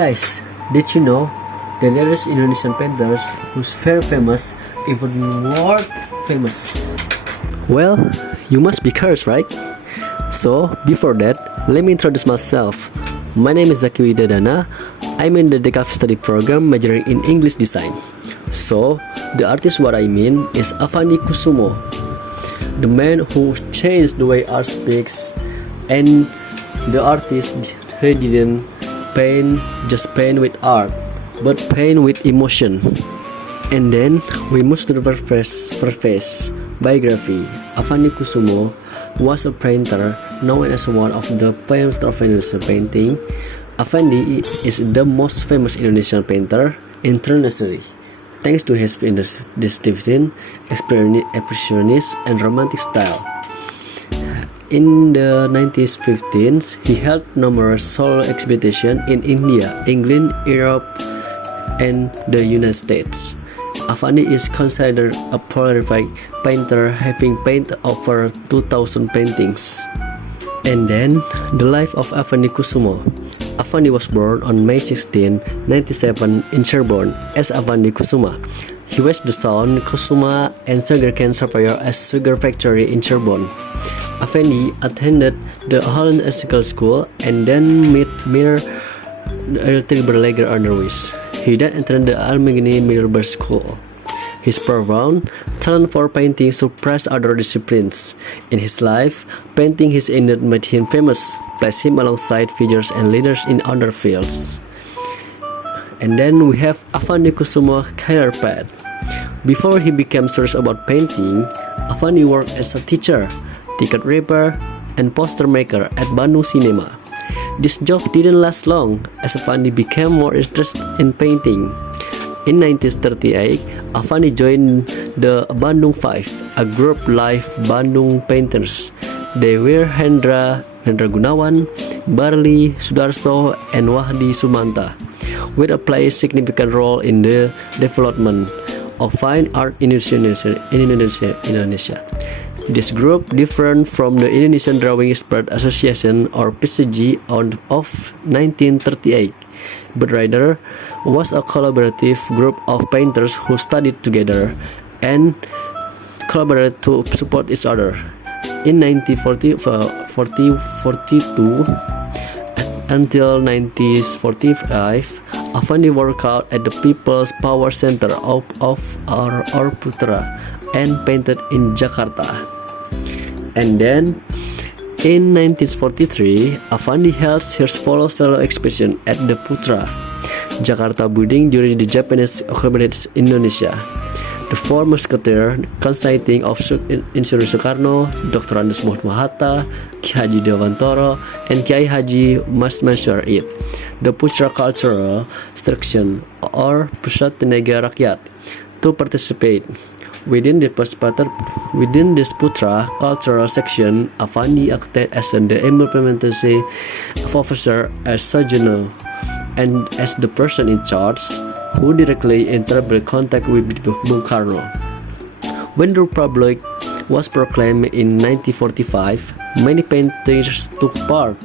Guys, did you know that there is Indonesian painters who's very famous, even more famous? Well, you must be curious, right? So, before that, let me introduce myself. My name is Zaki Widadana. I'm in the DKV study program majoring in English design. So, the artist what I mean is Avandi Kusumo, the man who changed the way art speaks, and the artist he didn't just paint with art, but paint with emotion. And then we move to the first biography. Avandi Kusumo was a painter known as one of the pioneers of Indonesian painting. Avandi is the most famous Indonesian painter internationally, thanks to his distinctive expressionist and romantic style. In the 1915s, he held numerous solo exhibitions in India, England, Europe, and the United States. Avandi is considered a prolific painter, having painted over 2,000 paintings. And then, the life of Avandi Kusumo. Avandi was born on May 16, 1997 in Cirebon as Avandi Kusuma. He was the son Kusuma and sugarcane surveyor at sugar factory in Cirebon. Avandi attended the Holland Ethical School and then met Mir Tilburger Underwis. He then entered the Allegheny Middlebury School. His profound talent for painting surpassed other disciplines. In his life, painting his innate made him famous, placed him alongside figures and leaders in other fields. And then we have Avandi Kusumo career path. Before he became serious about painting, Avandi worked as a teacher, ticket ripper, and poster maker at Bandung Cinema. This job didn't last long as Avandi became more interested in painting. In 1938, Avandi joined the Bandung Five, a group live Bandung painters. They were Hendra Gunawan, Barli Sudarso, and Wahdi Sumanta, which played a significant role in the development of fine art in Indonesia. This group, different from the Indonesian Drawing Expert Association or PCG of 1938, but rather was a collaborative group of painters who studied together and collaborated to support each other. In 1942 until 1945, Avandi worked out at the People's Power Center of Putra and painted in Jakarta. And then in 1943, Avandi held his follow solo exhibition at the Putra, Jakarta building during the Japanese occupied Indonesia. The Four Musketeers, consisting of Insinyur Soekarno, Dr. Andes Muhammad Hatta, Ki Haji Dewantoro, and Kiai Haji Mas Mansur it. The Putra Cultural Section or Pusat Tenaga Rakyat to participate. Within this Putra Cultural Section, Avandi acted as the implementation officer as Sarjana and as the person in charge who directly interpreted contact with Bung Karno. When the Republic was proclaimed in 1945, many painters took part.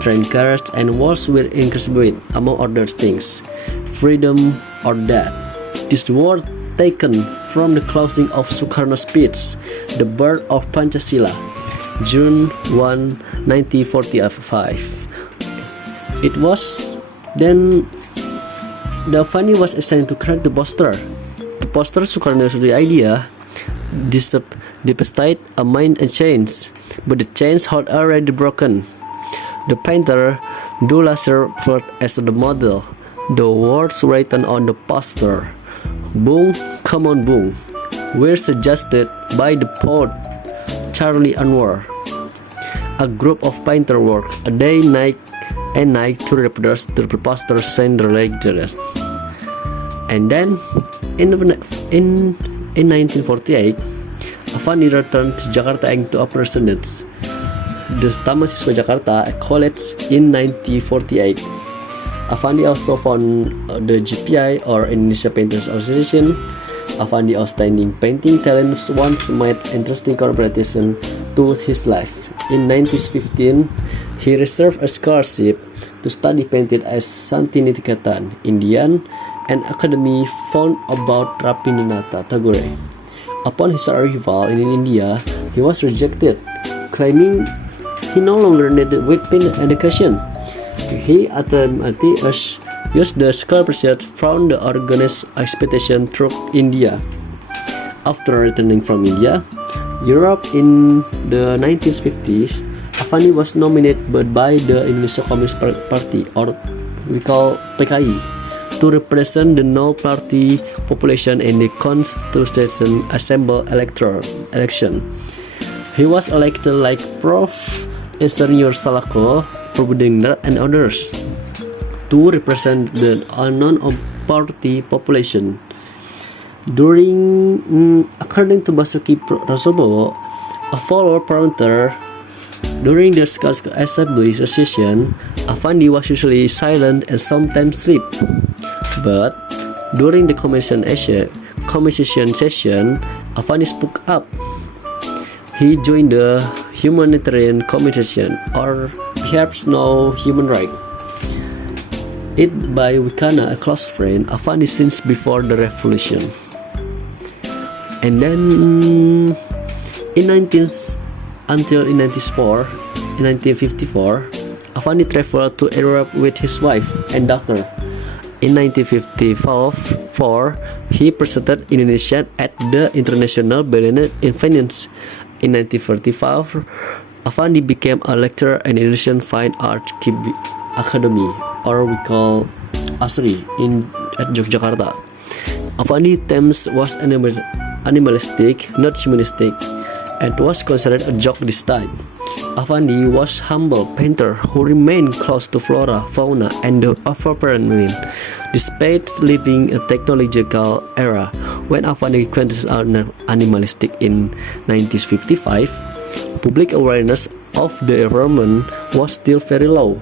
Train cars and walls were increased with, among other things, freedom or death. This word taken from the closing of Sukarno's speech, The Birth of Pancasila, June 1, 1945. It was then the Avandi was assigned to create the poster. The poster Sukarno's the idea deposited a mind and chains, but the chains had already broken. The painter Dula served as the model. The words written on the poster, "Bung, come on Bung," were suggested by the poet Charlie Anwar. A group of painters worked a day, night, and night to reproduce the poster and relate the rest. And then, in 1948, Avandi returned to Jakarta and to open residence, the Taman Siswa Jakarta College in 1948. Avandi also found the GPI or Indonesia Painters Association. Avandi outstanding painting talents once made interesting contribution to his life. In 1915, he received a scholarship to study painting at Santiniketan, Indian, an academy found about Rabindranath Tagore. Upon his arrival in India, he was rejected, claiming he no longer needed painting education. He ultimately used the scholarship from the organized expedition through India. After returning from India, Europe in the 1950s, Affandi was nominated by the Indonesia Communist Party, or we call PKI, to represent the non-party population in the Constituent Assembly election. He was elected like Prof. Insinyur Salako Prabudingrat and others to represent the non-party population. According to Basuki Rasobowo, a follower painter, during the Scholastic Assembly session, Affandi was usually silent and sometimes sleep. But during the commission session, Affandi spoke up. He joined the humanitarian commission, or perhaps now human rights, it by Wikana, a close friend, Affandi since before the revolution. And then until in 1954, Affandi traveled to Europe with his wife and daughter. In 1954, he presented Indonesian at the International Biennale in Venice. In 1945, Affandi became a lecturer in Indonesian Fine Art Academy, or we call ASRI, at Yogyakarta. Affandi's themes was animalistic, not humanistic, and was considered a joke this time. Affandi was a humble painter who remained close to flora, fauna, and the environment, despite living a technological era. When Affandi quotes animalistic in 1955, public awareness of the environment was still very low.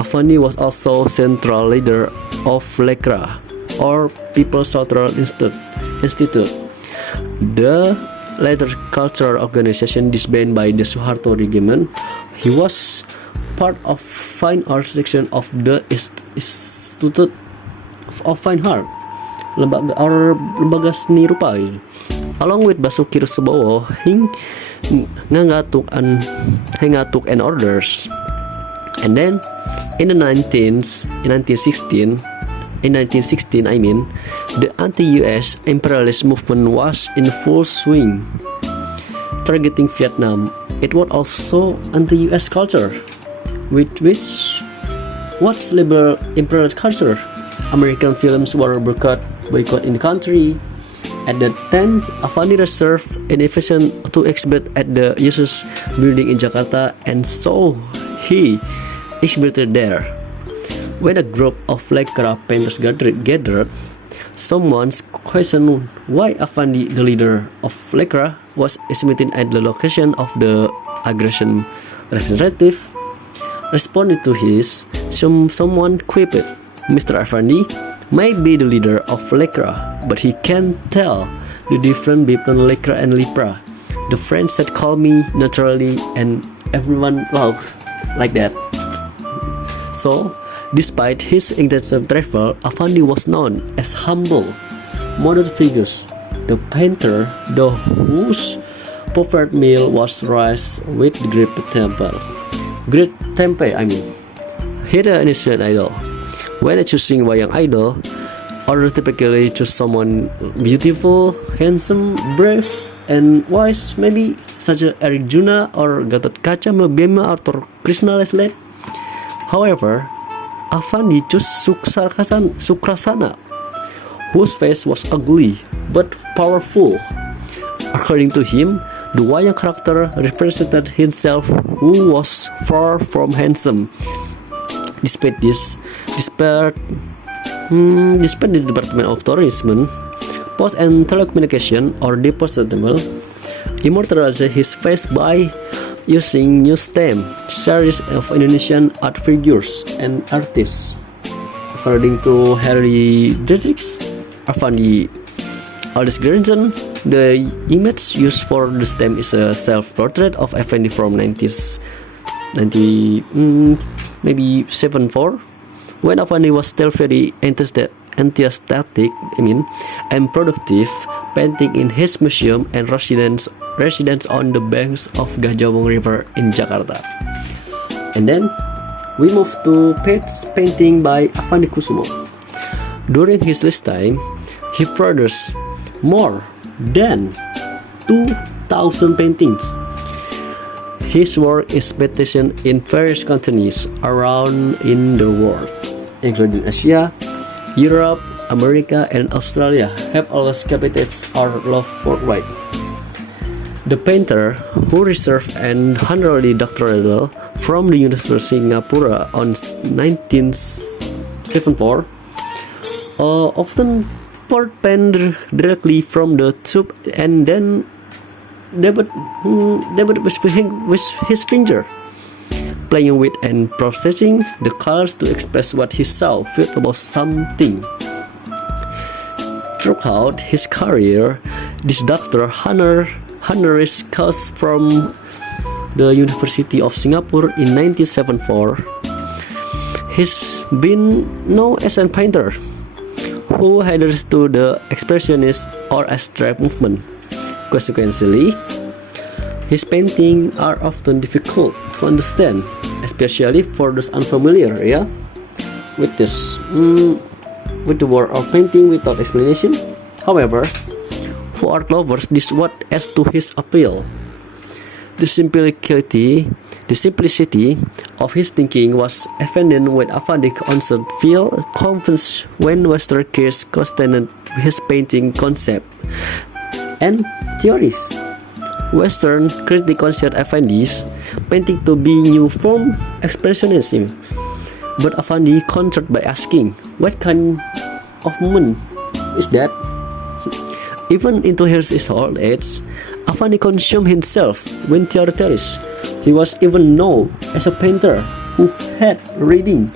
Affandi was also central leader of LECRA, or People's Cultural Institute. The later cultural organization disbanded by the Suharto regime. He was part of Fine Art section of the Institute of Fine Art, lembaga seni rupa. Along with Basuki Rasobowo, he ngatuk and orders. And then in 1916, the anti-US imperialist movement was in full swing, targeting Vietnam. It was also anti-US culture, what's liberal imperial culture? American films were boycott in the country. At that time, Affandi reserved an invitation to exhibit at the US building in Jakarta, and so he exhibited there. When a group of LECRA painters gathered, someone questioned why Affandi, the leader of LECRA, was exhibiting at the location of the aggression representative. Responding to his, someone quipped, "Mr. Affandi may be the leader of LECRA, but he can't tell the difference between LECRA and LIPRA." The friend said, "Call me naturally," and everyone laughed like that. So, despite his intensive travel, Affandi was known as humble, modern figures. The painter, whose preferred meal was rice with great tempe. He the innocent idol. When choosing wayang idol, others typically choose someone beautiful, handsome, brave, and wise, maybe such as Arjuna or Gatot Kaca, Bhima, or Krishna Leslie. However, Affandi chose Sukrasana, whose face was ugly but powerful. According to him, the wayang character represented himself, who was far from handsome. Despite the Department of Tourism, Post and Telecommunication, or Department, immortalized his face by using new stamp series of Indonesian art figures and artists. According to Harry Dietrich, Affandi Aldous Granson, the image used for the stamp is a self-portrait of Affandi from 1919 maybe 74, when Affandi was still very enthusiastic, and productive, painting in his museum and residence on the banks of Gajah River in Jakarta. And then we move to painting by Affandi Kusumo. During his lifetime, he produced more than 2,000 paintings. His work is petitioned in various countries around in the world, including Asia, Europe, America, and Australia have always captivated our love for white. The painter, who received an honorary doctoral from the University of Singapore on 1974, often poured paint directly from the tube and then dabbed with his finger, playing with and processing the colors to express what he saw, felt about something. Throughout his career, this doctor honoris causa from the University of Singapore in 1974. He's been known as a painter who adheres to the expressionist or abstract movement. Consequently, his paintings are often difficult to understand, especially for those unfamiliar, with with the work of painting without explanation. However, for art lovers, this what adds to his appeal. The simplicity of his thinking was evident when Affandi answered feel convinced when Western critics questioned his painting concept and theories. Western critics considered Affandi's painting to be new form expressionism, but Affandi countered by asking, "What kind of movement is that?" Even into his old age, Affandi consumed himself with theories. He was even known as a painter who had reading.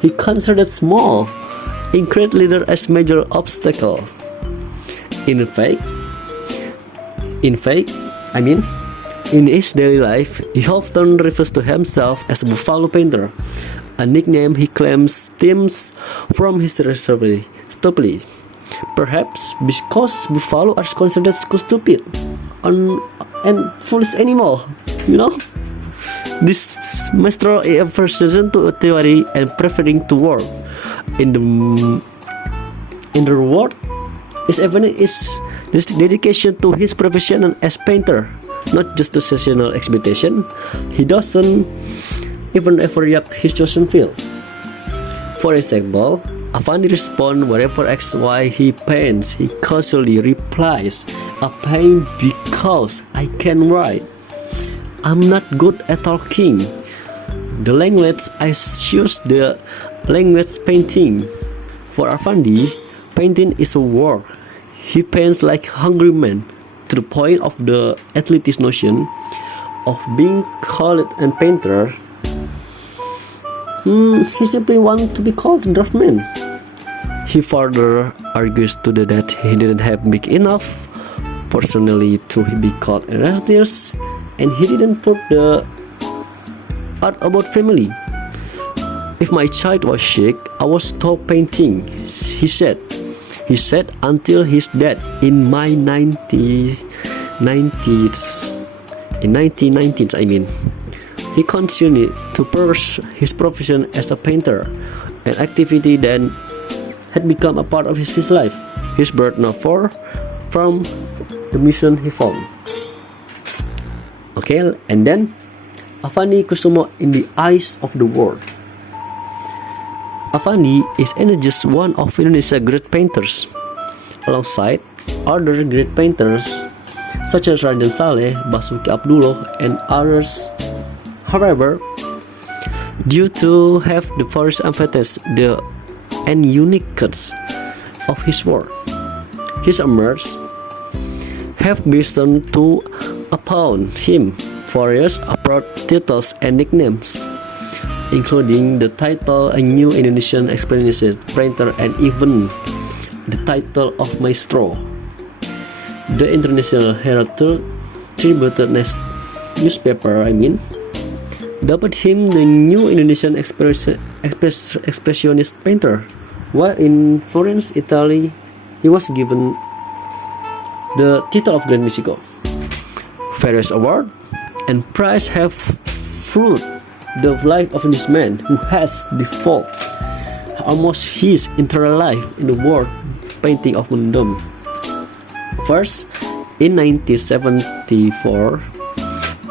He considered small, increased leader as major obstacle. In his daily life, he often refers to himself as a buffalo painter, a nickname he claims stems from his stupidity. Perhaps because buffalo are considered stupid and foolish animal, This master aversion to theory and preferring to work in the world is evident is this dedication to his profession as painter, not just to seasonal exhibition. He doesn't even ever react his chosen field. For example, Affandi responds wherever asked why he paints. He casually replies, "I paint because I can write. I'm not good at talking. The language I choose the language painting." For Affandi, painting is a work. He paints like a hungry man, to the point of the athlete's notion of being called a painter. He simply wants to be called a draftsman. He further argues that he didn't have big enough personally to be called an artist, and he didn't put the art about family. "If my child was sick, I was stop painting," he said. Until his death in my 1990s. He continued to pursue his profession as a painter, an activity that had become a part of his life. His birth not far from the mission he found. Okay, and then Affandi Kusumo in the eyes of the world. Affandi is not just one of Indonesia's great painters. Alongside other great painters such as Raden Saleh, Basuki Abdullah, and others. However, due to have the first emphasis and uniqueness of his work, his emerged have risen to upon him various approach titles and nicknames, including the title A New Indonesian Expressionist Painter and even the title of Maestro. The International Herald tributed newspaper dubbed him the new Indonesian expressionist painter. While in Florence, Italy, he was given the title of Grand Musico. Various awards and prizes have followed the life of this man who has devoted almost his entire life in the world painting of Mundum. First, in 1974,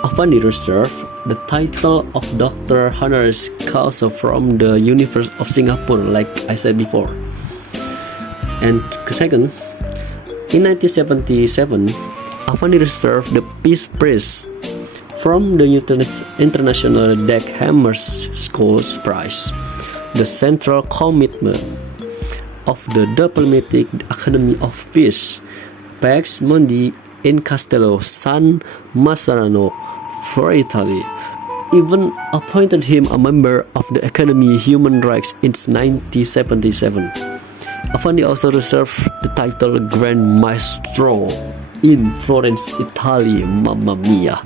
Affandi received the title of Doctor Honoris Causa from the University of Singapore, like I said before. And second, in 1977, Affandi received the Peace Prize from the International Deckhammer Schools Prize, the central commitment of the Diplomatic Academy of Peace, Pax Mundi in Castello San Massarano for Italy. Even appointed him a member of the Academy of Human Rights in 1977. Affandi also received the title Grand Maestro in Florence, Italy. Mamma mia!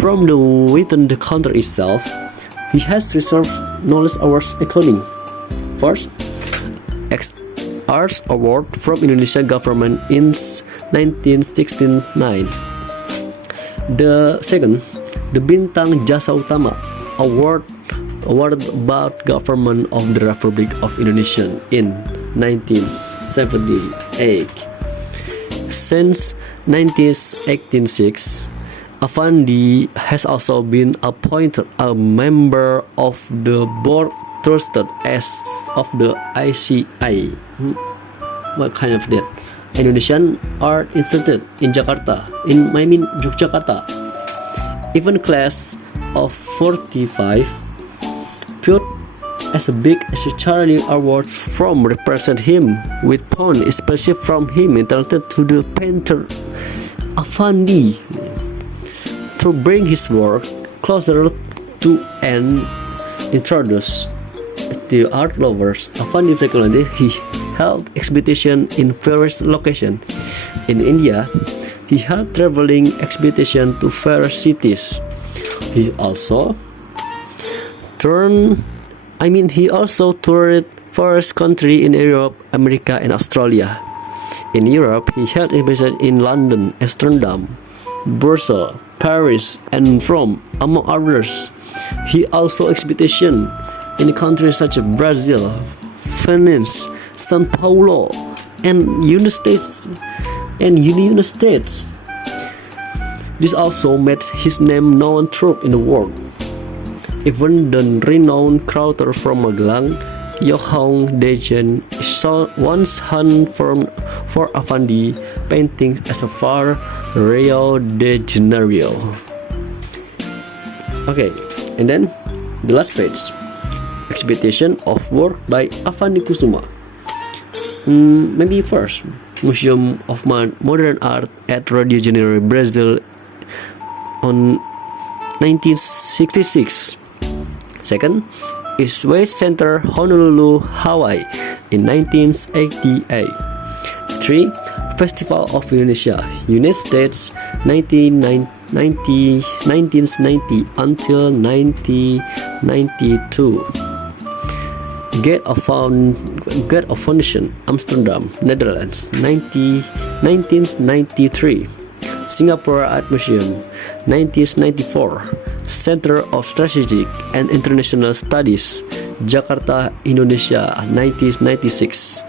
From the within the country itself, he has received knowledge awards including: first, Arts Award from Indonesia government in 1969. The second, the Bintang Jasa Utama awarded about government of the Republic of Indonesia in 1978. Since 1986, Affandi has also been appointed a member of the board trusted as of the ICI. What kind of that? Indonesian Art Institute in Jakarta, Yogyakarta. Even class of 45 put as a big charity awards from represent him with pun especially from him entitled to the painter Affandi to bring his work closer to and introduce the art lovers. Affandi frequently he held exhibition in various locations. In India, he held traveling expedition to various cities. He also toured various countries in Europe, America, and Australia. In Europe, he held exhibition in London, Amsterdam, Brussels, Paris, and Rome, among others. He also exhibition in countries such as Brazil, Venice, São Paulo, and United States. This also made his name known throughout in the world. Even the renowned crafter from Magelang, Johan Dejen, once hung for Affandi painting as far Rio de Janeiro. Okay, and then the last page, exhibition of work by Affandi Kusuma. Maybe first, Museum of Modern Art at Rio de Janeiro, Brazil, on 1966. Second, is Waste Center, Honolulu, Hawaii, in 1988. 3. Festival of Indonesia, United States, 1990 until 1992. Gate of Foundation, Amsterdam, Netherlands, 1993. Singapore Art Museum, 1994. Center of Strategic and International Studies, Jakarta, Indonesia, 1996.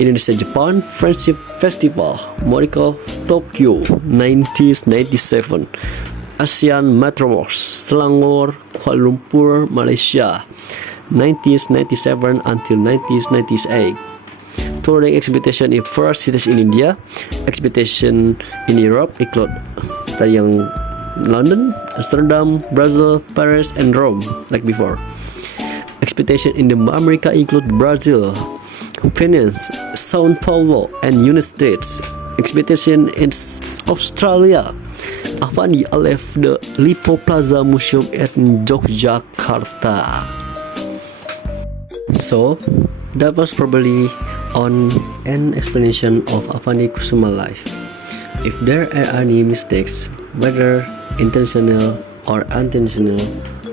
Indonesia-Japan Friendship Festival, Morocco, Tokyo, 1997. ASEAN Metroworks, Selangor, Kuala Lumpur, Malaysia, 1997 until 1998. Touring exhibition in first cities in India. Exhibition in Europe include tadi yang London, Amsterdam, Brazil, Paris, and Rome, like before. Exhibition in the America include Brazil, Venice, São Paulo, and United States. Exhibition in Australia. Affandi left the Lipo Plaza Museum at Yogyakarta. So, that was probably on an explanation of Affandi Kusuma life. If there are any mistakes, whether intentional or unintentional,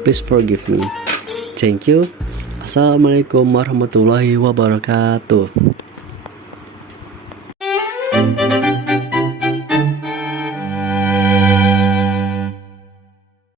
please forgive me. Thank you. Assalamualaikum warahmatullahi wabarakatuh.